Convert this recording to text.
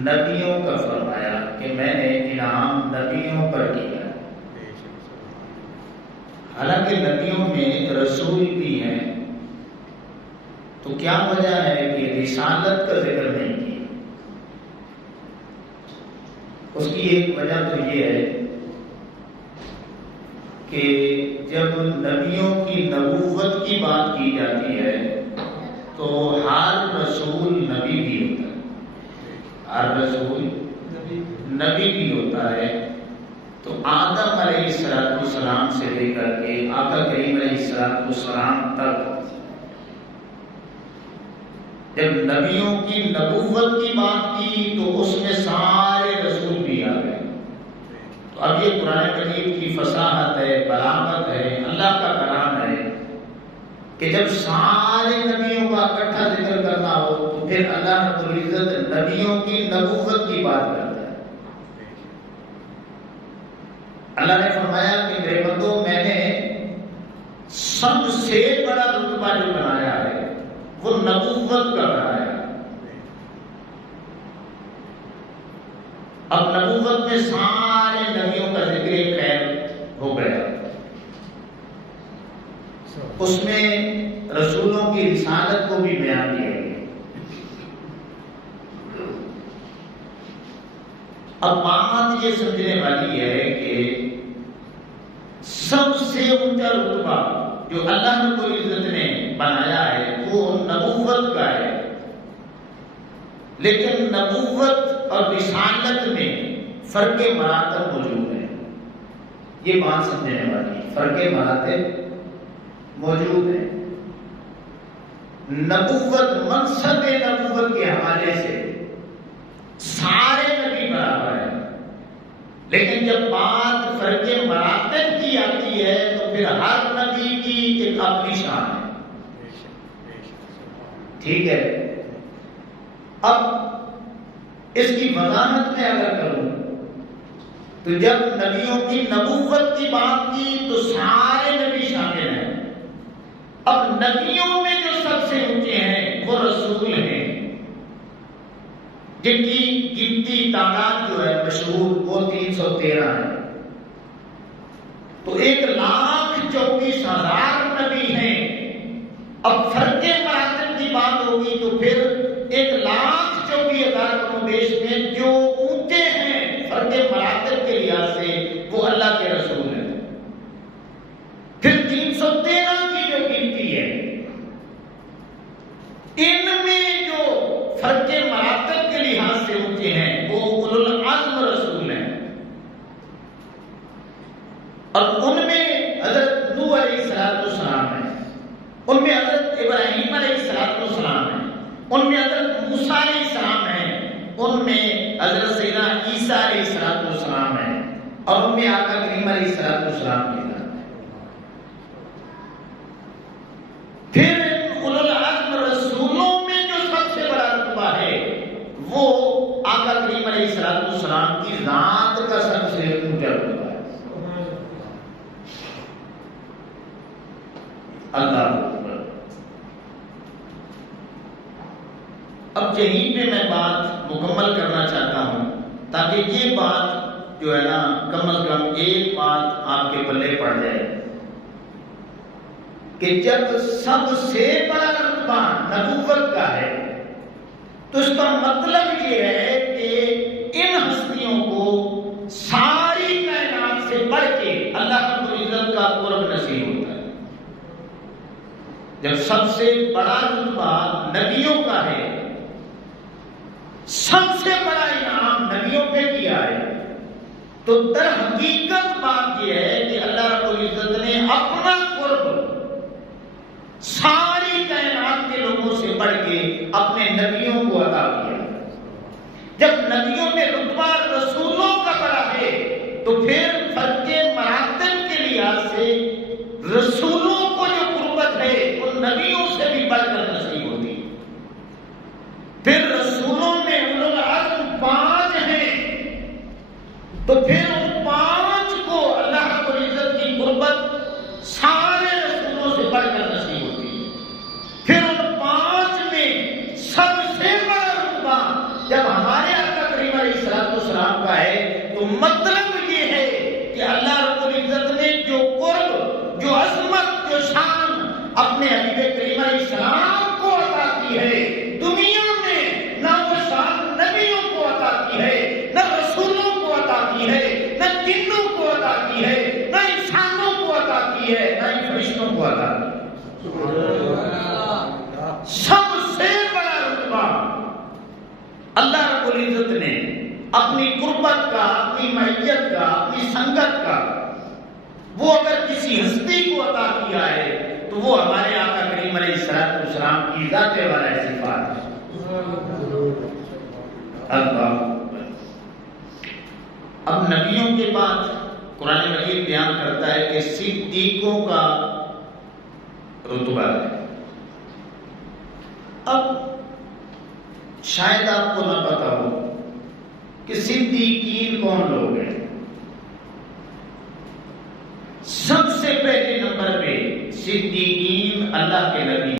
نبیوں کا فرمایا کہ میں نے انعام نبیوں پر کیا. حالانکہ نبیوں میں رسول بھی ہیں، تو کیا وجہ ہے کہ رسالت کا ذکر نہیں کیا؟ اس کی ایک وجہ تو یہ ہے کہ جب نبیوں کی نبوت کی بات کی جاتی ہے تو ہر رسول نبی بھی ہوتا ہے، ہر رسول نبی بھی ہوتا ہے. تو آدم علیہ السلام سے لے کر کے آقا کریم علیہ السلام تک جب نبیوں کی نبوت کی بات کی تو اس میں سارے رسول بھی آ گئے. تو اب یہ قرآن مجید کی فصاحت ہے، بلاغت ہے، اللہ کا کلام ہے کہ جب سارے نبیوں کا اکٹھا ذکر کرنا ہو تو پھر اللہ رب العزت نبیوں کی نبوت کی بات کرتا ہے. اللہ نے فرمایا کہ میرے بندو، میں نے سب سے بڑا رتبہ جو بنایا ہے وہ نبوت کا بنایا. اب نبوت میں سارے نبیوں کا ذکر خیر ہو گیا، اس میں رسولوں کی رسالت کو بھی بیان کیا گیا. اب بات یہ سمجھنے والی ہے کہ سب سے اونچا رتبہ جو اللہ رب العزت نے بنایا ہے وہ نبوت کا ہے، لیکن نبوت اور رسالت میں فرق مراتب موجود ہے. یہ بات سمجھنے والی ہے، فرق مراتب موجود ہے. نبوت، منصب نبوت کے حوالے سے سارے نبی برابر ہیں، لیکن جب بات فرق مراتب کی آتی ہے تو پھر ہر نبی کی ایک اپنی شان ہے. ٹھیک ہے، اب اس کی وضاحت میں اگر کروں تو جب نبیوں کی نبوت کی بات کی تو سارے نبی شامل ہیں. اب نبیوں میں جو سب سے اونچے ہیں وہ رسول ہیں، جن کی گنتی تعداد جو ہے مشہور وہ 313 ہے. تو 1,24,000 نبی ہیں. اب فرق مراتب کی بات ہوگی تو پھر 1,24,000 بیش میں جو اونچے ہیں فرق مراتب کے لحاظ سے وہ اللہ کے رسول ہیں. پھر 313 کی جو گنتی ہے، ان میں جو فرق مراتب کے لحاظ سے اونچے ہیں وہ اولو العزم رسول ہیں، اور ان میں حضرت نوح علیہ السلام ہے، ان میں حضرت ابراہیم علیہ السلام ہے، ان میں حضرت موسیٰ علیہ السلام ہے، ان میں حضرت سیدنا عیسیٰ علیہ السلام ہے، اور ان میں آقا کریم علیہ السلام کی ذات ہے. پھر اولو العزم رسولوں میں جو سب سے بڑا رتبہ ہے وہ آقا کریم علیہ السلام کی ذات کا سب سے اونچا رتبہ ہے. اللہ اکبر. اب یہیں پہ میں بات مکمل کرنا چاہتا ہوں تاکہ یہ بات جو ہے نا کم از کم ایک بات آپ کے پلے پڑ جائے کہ جب سب سے بڑا رتبہ نبوت کا ہے تو اس کا مطلب یہ ہے کہ ان ہستیوں کو ساری کائنات سے بڑھ کے اللہ رب العزت کا قرب نصیب ہوتا ہے. جب سب سے بڑا رتبہ نبیوں کا ہے، سب سے بڑا انعام نبیوں پہ کیا ہے، تو در حقیقت بات یہ ہے کہ اللہ رب العزت نے اپنا قرب ساری کائنات کے لوگوں سے بڑھ کے اپنے نبیوں کو عطا کیا. جب نبیوں میں رتبہ رسولوں کا بڑا ہے تو پھر فرق مراتب کے لحاظ سے رسولوں کو جو قربت ہے ان نبیوں سے بھی بڑھ کر نصیب ہوتی ہے. پھر رسولوں میں اولو العزم 5 ہیں تو پھر ان 5 کو اللہ رب العزت کی قربت سارے رسولوں سے بڑھ کر نصیب ہوتی ہے. پھر ان 5 میں سب سے بڑا رتبہ جب ہمارے آقا السلام کا ہے، تو مطلب یہ ہے کہ اللہ رب العزت نے جو قرب، جو عظمت، جو شان اپنے حبیب کریم علیہ السلام کو عطا کی ہے، دنیا میں نہ وہ شان نبیوں کو عطا کی ہے، نہ رسولوں کو عطا کی ہے، نہ جنوں کو عطا کی ہے، نہ انسانوں کو عطا کی ہے، نہ ہی فرشتوں کو عطا کی ہے۔ سب سے بڑا رتبہ اللہ رب العزت نے اپنی قربت کا، اپنی معیت کا، اپنی سنگت کا وہ اگر کسی ہستی کو عطا کیا ہے تو وہ ہمارے آقا کریم علیہ السلام کی ذات والا صفات ہے۔ اللہ اب نبیوں کے بعد قرآن مجید بیان کرتا ہے کہ صدیقوں کا رتبہ ہے۔ اب شاید آپ کو نہ پتا ہو کہ صدیقین کون لوگ ہیں۔ سب سے پہلے نمبر پہ صدیقین اللہ کے نبی